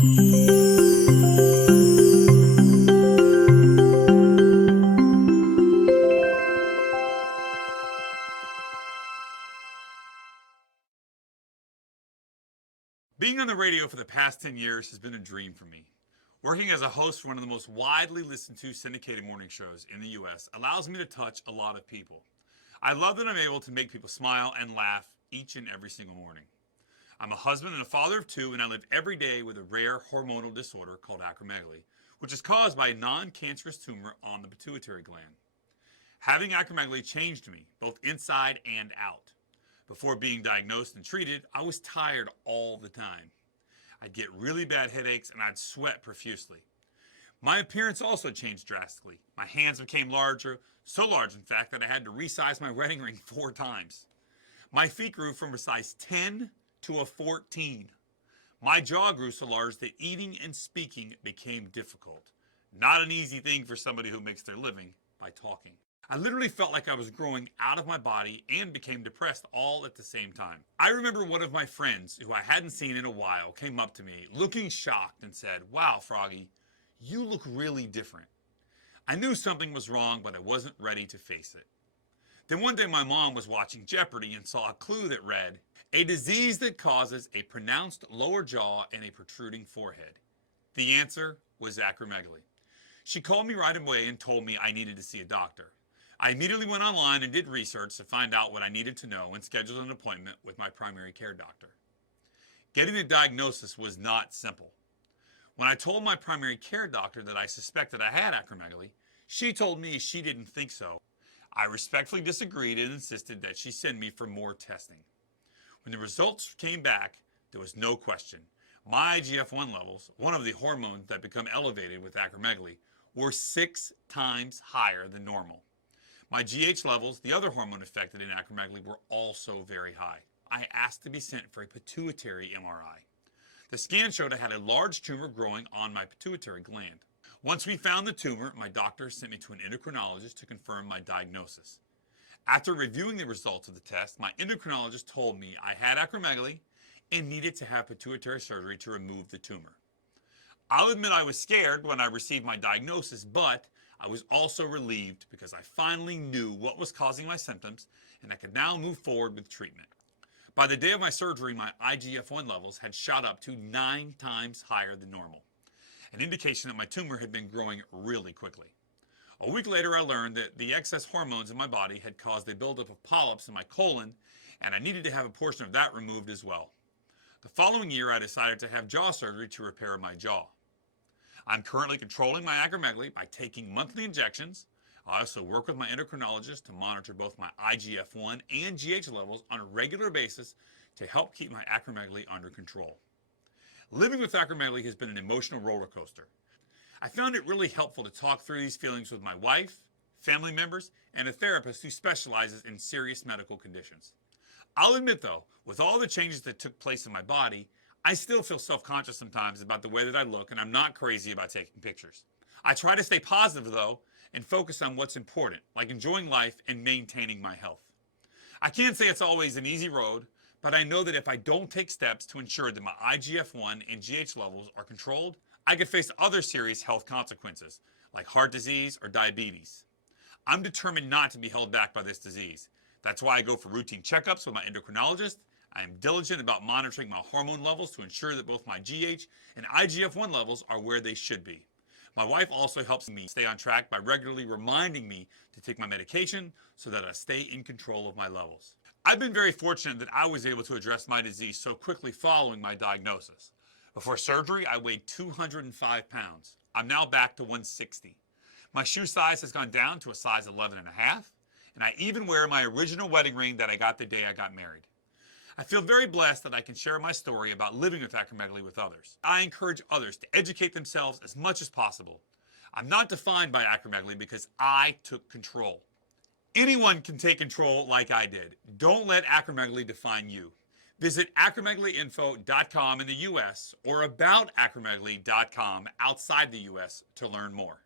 Being on the radio for the past 10 years has been a dream for me. Working as a host for one of the most widely listened to syndicated morning shows in the US allows me to touch a lot of people. I love that I'm able to make people smile and laugh each and every single morning. I'm a husband and a father of two, and I live every day with a rare hormonal disorder called acromegaly, which is caused by a non-cancerous tumor on the pituitary gland. Having acromegaly changed me, both inside and out. Before being diagnosed and treated, I was tired all the time. I'd get really bad headaches and I'd sweat profusely. My appearance also changed drastically. My hands became larger, so large in fact that I had to resize my wedding ring 4 times. My feet grew from a size 10 to a 14. My jaw grew so large that eating and speaking became difficult. Not an easy thing for somebody who makes their living by talking. I literally felt like I was growing out of my body and became depressed all at the same time. I remember one of my friends, who I hadn't seen in a while, came up to me looking shocked and said, "Wow, Froggy, you look really different." I knew something was wrong, but I wasn't ready to face it. Then one day my mom was watching Jeopardy and saw a clue that read, "A disease that causes a pronounced lower jaw and a protruding forehead." The answer was acromegaly. She called me right away and told me I needed to see a doctor. I immediately went online and did research to find out what I needed to know and scheduled an appointment with my primary care doctor. Getting the diagnosis was not simple. When I told my primary care doctor that I suspected I had acromegaly, she told me she didn't think so. I respectfully disagreed and insisted that she send me for more testing. When the results came back, there was no question. My IGF-1 levels, one of the hormones that become elevated with acromegaly, were 6 times higher than normal. My GH levels, the other hormone affected in acromegaly, were also very high. I asked to be sent for a pituitary MRI. The scan showed I had a large tumor growing on my pituitary gland. Once we found the tumor, my doctor sent me to an endocrinologist to confirm my diagnosis. After reviewing the results of the test, my endocrinologist told me I had acromegaly and needed to have pituitary surgery to remove the tumor. I'll admit I was scared when I received my diagnosis, but I was also relieved because I finally knew what was causing my symptoms and I could now move forward with treatment. By the day of my surgery, my IGF-1 levels had shot up to 9 times higher than normal, an indication that my tumor had been growing really quickly. A week later, I learned that the excess hormones in my body had caused a buildup of polyps in my colon, and I needed to have a portion of that removed as well. The following year, I decided to have jaw surgery to repair my jaw. I'm currently controlling my acromegaly by taking monthly injections. I also work with my endocrinologist to monitor both my IGF-1 and GH levels on a regular basis to help keep my acromegaly under control. Living with acromegaly has been an emotional roller coaster. I found it really helpful to talk through these feelings with my wife, family members, and a therapist who specializes in serious medical conditions. I'll admit though, with all the changes that took place in my body, I still feel self-conscious sometimes about the way that I look, and I'm not crazy about taking pictures. I try to stay positive though, and focus on what's important, like enjoying life and maintaining my health. I can't say it's always an easy road, but I know that if I don't take steps to ensure that my IGF-1 and GH levels are controlled, I could face other serious health consequences, like heart disease or diabetes. I'm determined not to be held back by this disease. That's why I go for routine checkups with my endocrinologist. I am diligent about monitoring my hormone levels to ensure that both my GH and IGF-1 levels are where they should be. My wife also helps me stay on track by regularly reminding me to take my medication so that I stay in control of my levels. I've been very fortunate that I was able to address my disease so quickly following my diagnosis. Before surgery, I weighed 205 pounds. I'm now back to 160. My shoe size has gone down to a size 11 and a half, and I even wear my original wedding ring that I got the day I got married. I feel very blessed that I can share my story about living with acromegaly with others. I encourage others to educate themselves as much as possible. I'm not defined by acromegaly because I took control. Anyone can take control like I did. Don't let acromegaly define you. Visit acromegaliainfo.com in the US or aboutacromegaly.com outside the US to learn more.